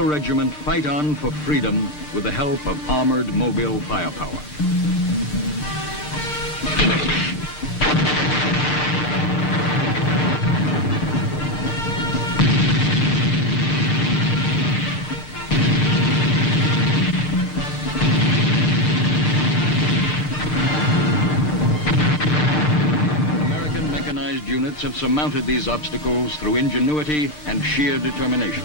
the regiment fight on for freedom with the help of armored mobile firepower. Units have surmounted these obstacles through ingenuity and sheer determination.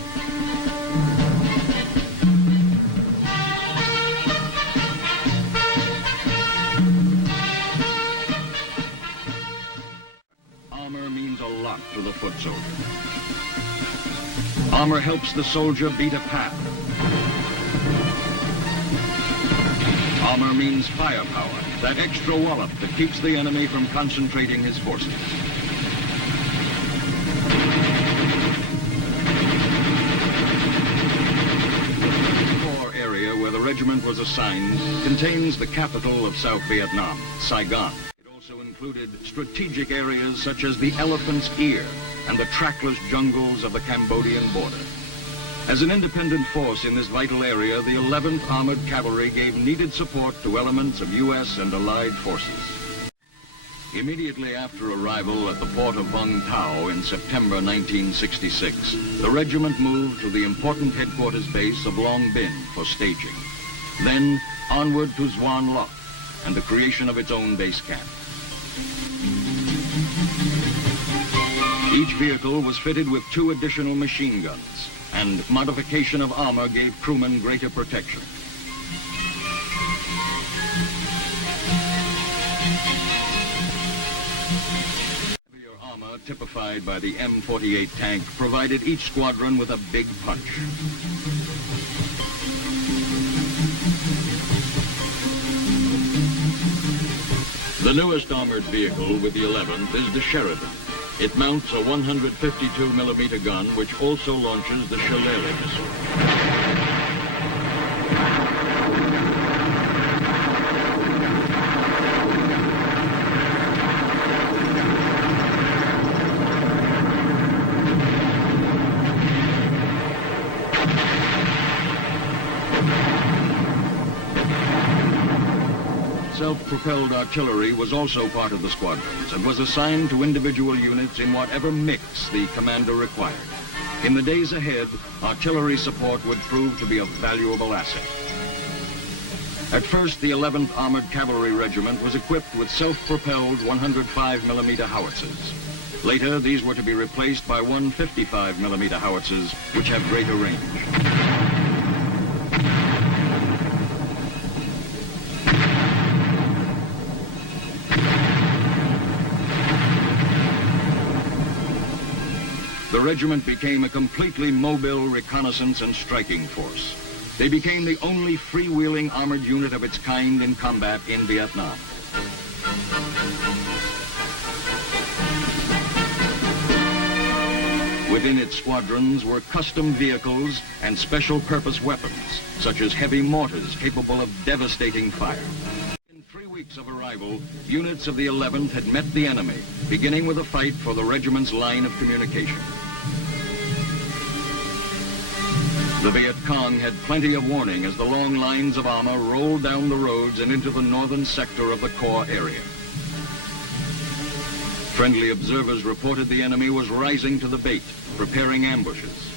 Armor means a lot to the foot soldier. Armor helps the soldier beat a path. Armor means firepower, that extra wallop that keeps the enemy from concentrating his forces. Regiment was assigned contains the capital of South Vietnam, Saigon. It also included strategic areas such as the Elephant's Ear and the trackless jungles of the Cambodian border. As an independent force in this vital area, the 11th Armored Cavalry gave needed support to elements of U.S. and Allied forces. Immediately after arrival at the port of Vung Tau in September 1966, the regiment moved to the important headquarters base of Long Bin for staging. Then onward to Xuan Loc and the creation of its own base camp. Each vehicle was fitted with 2 additional machine guns, and modification of armor gave crewmen greater protection. Heavier armor, typified by the M48 tank, provided each squadron with a big punch. The newest armored vehicle with the 11th is the Sheridan. It mounts a 152mm gun, which also launches the Shillelagh missile. Self-propelled artillery was also part of the squadrons and was assigned to individual units in whatever mix the commander required. In the days ahead, artillery support would prove to be a valuable asset. At first, the 11th Armored Cavalry Regiment was equipped with self-propelled 105mm howitzers. Later, these were to be replaced by 155mm howitzers, which have greater range. The regiment became a completely mobile reconnaissance and striking force. They became the only freewheeling armored unit of its kind in combat in Vietnam. Within its squadrons were custom vehicles and special purpose weapons, such as heavy mortars capable of devastating fire. In 3 weeks of arrival, units of the 11th had met the enemy, beginning with a fight for the regiment's line of communication. The Viet Cong had plenty of warning as the long lines of armor rolled down the roads and into the northern sector of the core area. Friendly observers reported the enemy was rising to the bait, preparing ambushes.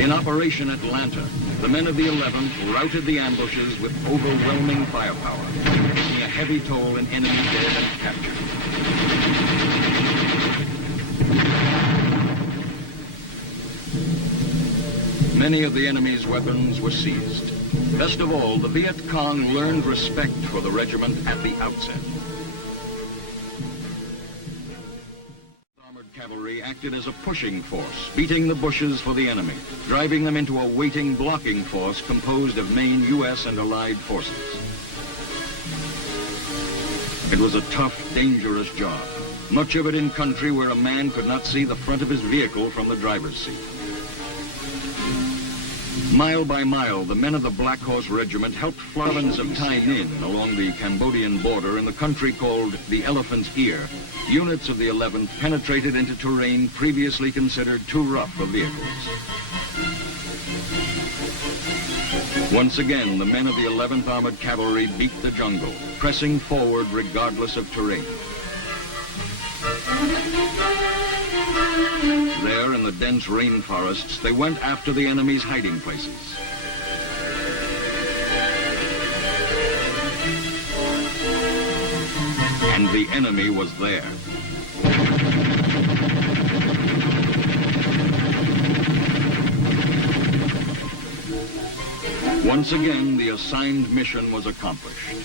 In Operation Atlanta, the men of the 11th routed the ambushes with overwhelming firepower, taking a heavy toll in enemy dead and captured. Many of the enemy's weapons were seized. Best of all, the Viet Cong learned respect for the regiment at the outset. Armored cavalry acted as a pushing force, beating the bushes for the enemy, driving them into a waiting blocking force composed of main U.S. and Allied forces. It was a tough, dangerous job, much of it in country where a man could not see the front of his vehicle from the driver's seat. Mile by mile, the men of the Black Horse Regiment helped flowers of Thai Ninh along the Cambodian border in the country called the Elephant's Ear units of the 11th penetrated into terrain previously considered too rough for vehicles. Once again, the men of the 11th Armored Cavalry beat the jungle, pressing forward regardless of terrain. There, in the dense rainforests, they went after the enemy's hiding places. And the enemy was there. Once again, the assigned mission was accomplished.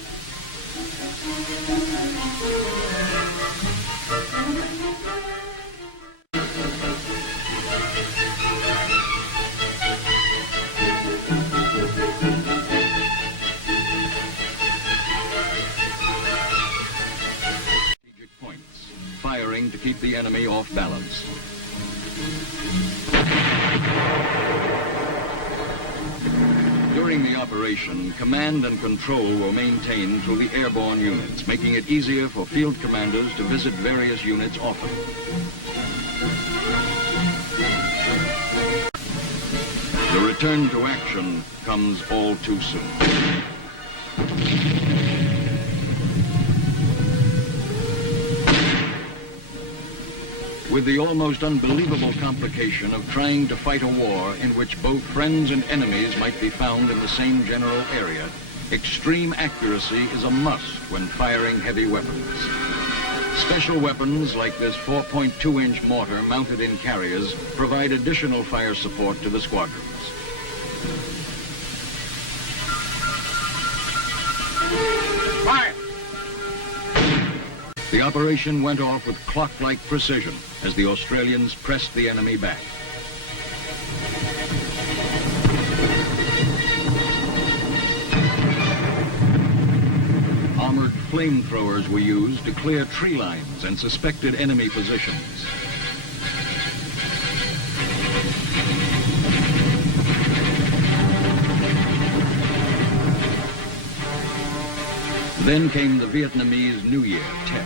Strategic points, firing to keep the enemy off balance. During the operation, command and control were maintained through the airborne units, making it easier for field commanders to visit various units often. The return to action comes all too soon. With the almost unbelievable complication of trying to fight a war in which both friends and enemies might be found in the same general area, extreme accuracy is a must when firing heavy weapons. Special weapons like this 4.2-inch mortar mounted in carriers provide additional fire support to the squadrons. Fire! The operation went off with clock-like precision as the Australians pressed the enemy back. Armored flamethrowers were used to clear tree lines and suspected enemy positions. Then came the Vietnamese New Year, Tet.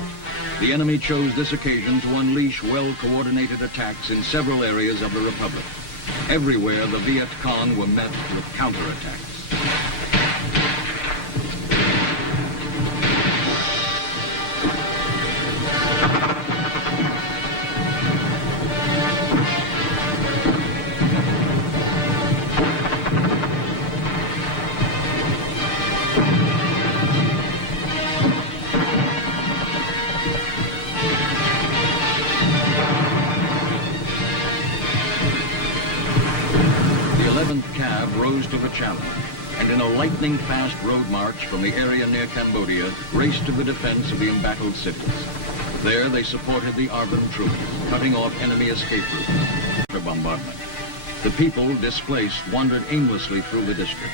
The enemy chose this occasion to unleash well-coordinated attacks in several areas of the Republic. Everywhere, the Viet Cong were met with counterattacks. Cav rose to the challenge, and in a lightning-fast road march from the area near Cambodia, raced to the defense of the embattled cities. There they supported the ARVN troops, cutting off enemy escape routes for bombardment. The people, displaced, wandered aimlessly through the district.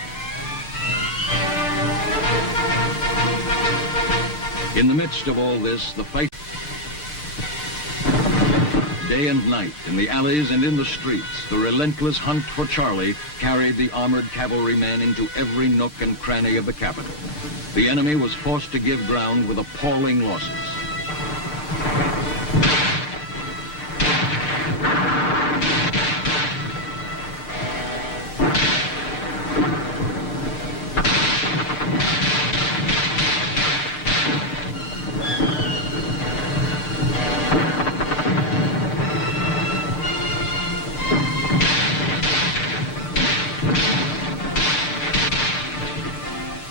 In the midst of all this, the fight day and night, in the alleys and in the streets, the relentless hunt for Charlie carried the armored cavalrymen into every nook and cranny of the capital. The enemy was forced to give ground with appalling losses.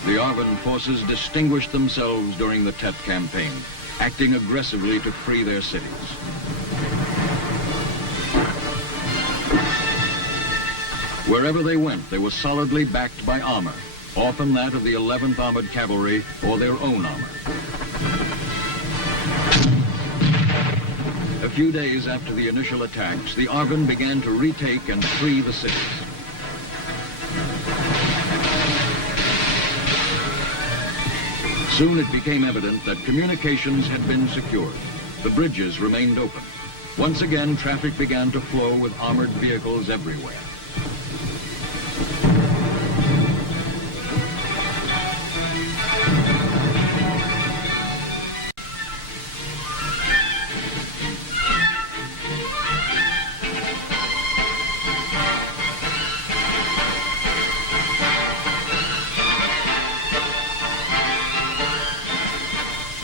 The ARVN forces distinguished themselves during the Tet campaign, acting aggressively to free their cities. Wherever they went, they were solidly backed by armor, often that of the 11th Armored Cavalry or their own armor. A few days after the initial attacks, the ARVN began to retake and free the cities. Soon it became evident that communications had been secured. The bridges remained open. Once again, traffic began to flow with armored vehicles everywhere.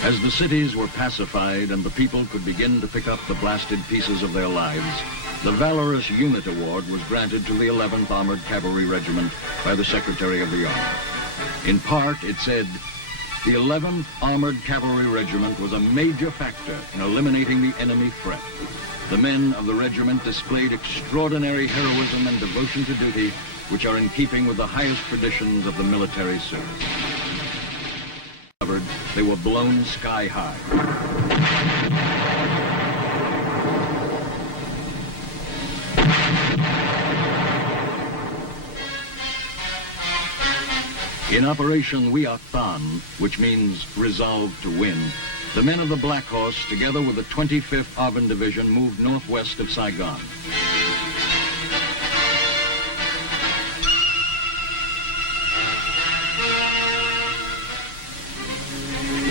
As the cities were pacified and the people could begin to pick up the blasted pieces of their lives, the Valorous Unit Award was granted to the 11th Armored Cavalry Regiment by the Secretary of the Army. In part, it said, "The 11th Armored Cavalry Regiment was a major factor in eliminating the enemy threat. The men of the regiment displayed extraordinary heroism and devotion to duty, which are in keeping with the highest traditions of the military service." They were blown sky high. In Operation Wiat Tan, which means resolve to win, the men of the Black Horse, together with the 25th ARVN Division, moved northwest of Saigon.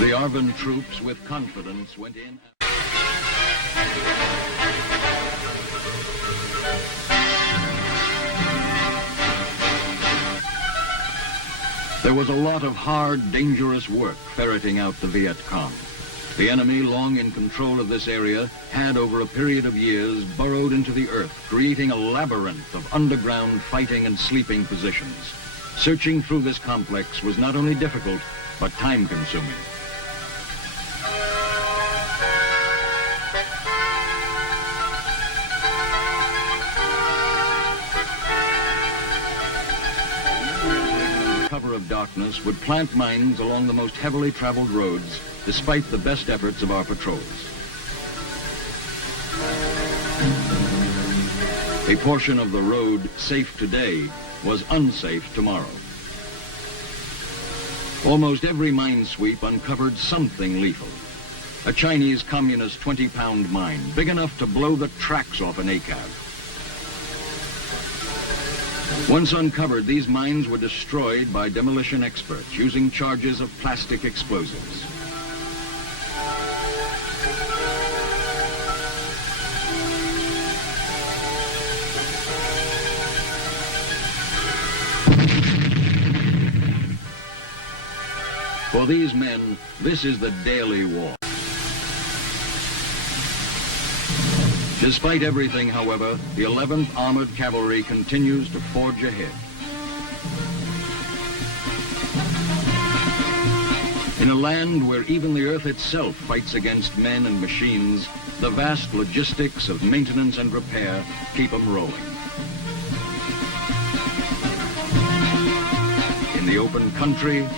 The ARVN troops, with confidence, went in. There was a lot of hard, dangerous work ferreting out the Viet Cong. The enemy, long in control of this area, had over a period of years burrowed into the earth, creating a labyrinth of underground fighting and sleeping positions. Searching through this complex was not only difficult, but time-consuming. Cover of darkness would plant mines along the most heavily traveled roads, despite the best efforts of our patrols. A portion of the road safe today was unsafe tomorrow. Almost every mine sweep uncovered something lethal. A Chinese communist 20-pound mine, big enough to blow the tracks off an ACAV. Once uncovered, these mines were destroyed by demolition experts using charges of plastic explosives. For these men, this is the daily war. Despite everything, however, the 11th Armored Cavalry continues to forge ahead. In a land where even the earth itself fights against men and machines, the vast logistics of maintenance and repair keep them rolling. In the open country,